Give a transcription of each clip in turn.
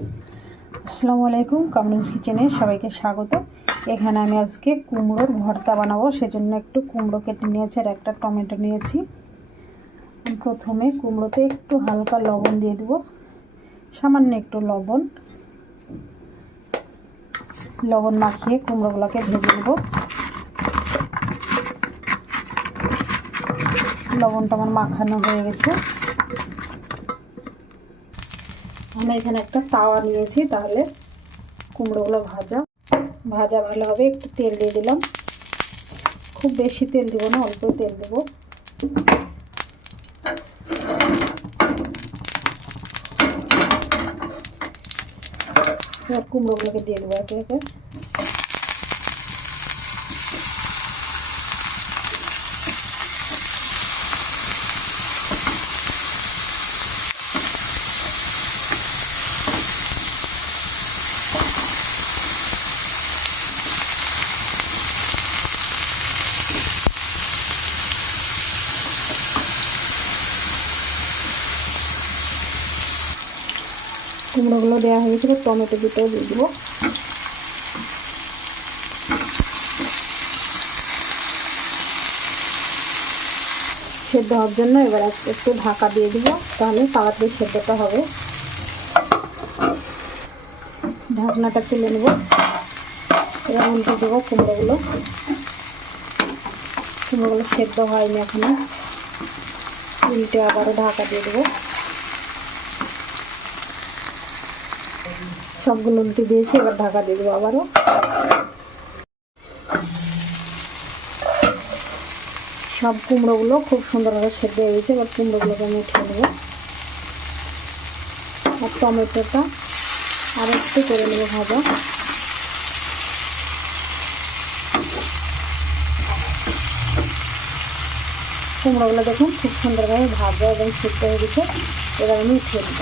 আসসালামু আলাইকুম কামরুজ কিচেনে সবাইকে স্বাগত। এখানে আমি আজকে কুমড়োর ভর্তা বানাবো, সেজন্য একটু কুমড়ো কেটে নিয়েছি আর একটা টমেটো নিয়েছি। প্রথমে কুমড়োতে একটু হালকা লবণ দিয়ে দেবো, সামান্য একটু লবণ। লবণ মাখিয়ে কুমড়োগুলোকে ভেজে নেব। লবণটা আমার মাখানো হয়ে গেছে। আমি এখানে একটা তাওয়া নিয়েছি, তাহলে কুমড়োগুলো ভাজা। ভাজা ভালো হবে, একটু তেল দিয়ে দিলাম। খুব বেশি তেল দেবো না, অল্প তেল দেবো। কুমড়োগুলোকে দিয়ে দেবো একে একে। কুমড়োগুলো দেওয়া হয়েছে এবার টমেটো দুটো দিয়ে দেবো। সেদ্ধ হওয়ার জন্য এবার একটু ঢাকা দিয়ে দিব, তাহলে তাড়াতাড়ি সেদ্ধটা হবে। ঢাকনাটা তুলে নেব। এবার উল্টে দেবো কুমড়োগুলো। কুমড়োগুলো সেদ্ধ হয়নি এখনও। উল্টে আবারও ঢাকা দিয়ে দেবো। সবগুলো উল্টে দিয়েছি, এবার ঢাকা দিয়ে দেবো আবারও। সব কুমড়োগুলো খুব সুন্দরভাবে সেদ্ধ হয়ে গেছে, এবার কুমড়োগুলোকে আমি উঠিয়ে নেব। আর টমেটোটা আর একটু করে নেব ভাজা। কুমড়োগুলো দেখুন, খুব সুন্দরভাবে ভাজা এবং সেদ্ধ হয়ে গেছে, এবার আমি উঠিয়ে নেব।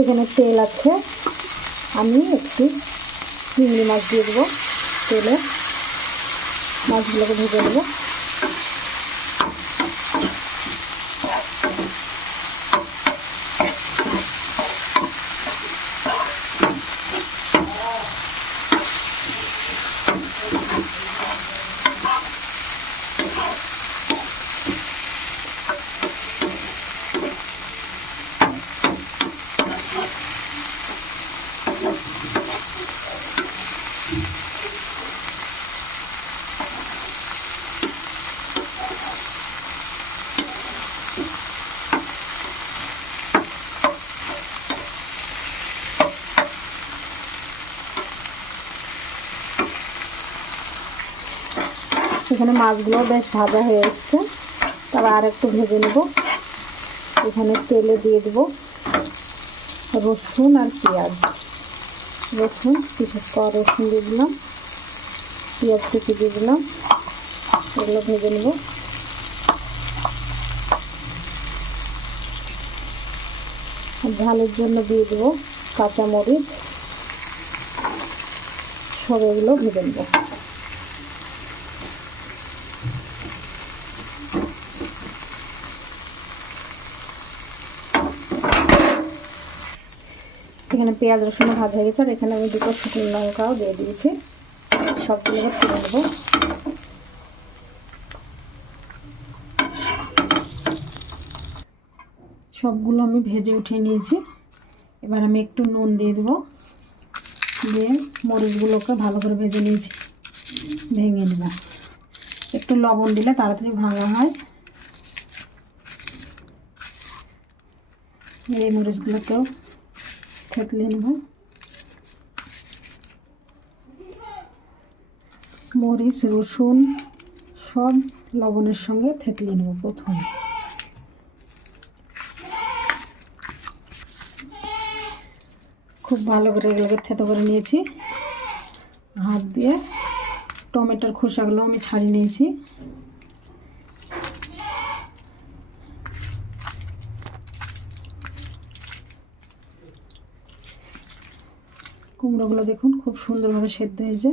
এখানে তেল আছে। আমি একটু চিংড়ি মাছ দিয়ে দেবো। তেলে মাছগুলোকে ভেজে নেব। এখানে মাছগুলো বেশ ভাজা হয়ে এসছে। তারপর আর একটু ভেজে নেব। এখানে তেলে দিয়ে দেবো রসুন আর পেঁয়াজ। রসুন কিছু পর রসুন দিয়ে দিলাম। পেঁয়াজ কুচি দিয়ে দিলাম। এগুলো ভেজে নেব। ঝালের জন্য দিয়ে দেবো কাঁচামরিচ। সব এগুলো ভেজে নেব। এখানে পেঁয়াজ, রসুন ভাজা হয়ে গেছে, আর এখানে আমি দুটো শুকনো লঙ্কাও দিয়ে দিয়েছি। সবগুলো এবার তুলে নেব। সবগুলো আমি ভেজে উঠিয়ে নিয়েছি। এবার আমি একটু নুন দিয়ে দেবো। দিয়ে মরিচগুলোকে ভালো করে ভেজে নিয়েছি। ভেঙে নেব। একটু লবণ দিলে তাড়াতাড়ি ভাঙা হয়। এই মরিচগুলোকেও থেতলে নেব। মরিচ, রসুন সব লবণের সঙ্গে থেতলে নেব প্রথমে। খুব ভালো করে এগুলোকে থেতো করে নিয়েছি। হাত দিয়ে টমেটোর খোসাগুলো আমি ছাড়িয়ে নিয়েছি। কুমড়োগুলো দেখুন, খুব সুন্দরভাবে সেদ্ধ হয়েছে।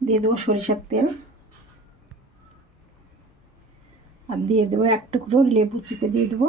দিয়ে দেবো সরিষার তেল। আর দিয়ে দেবো এক টুকরো লেবু চিপে দিয়ে দেবো।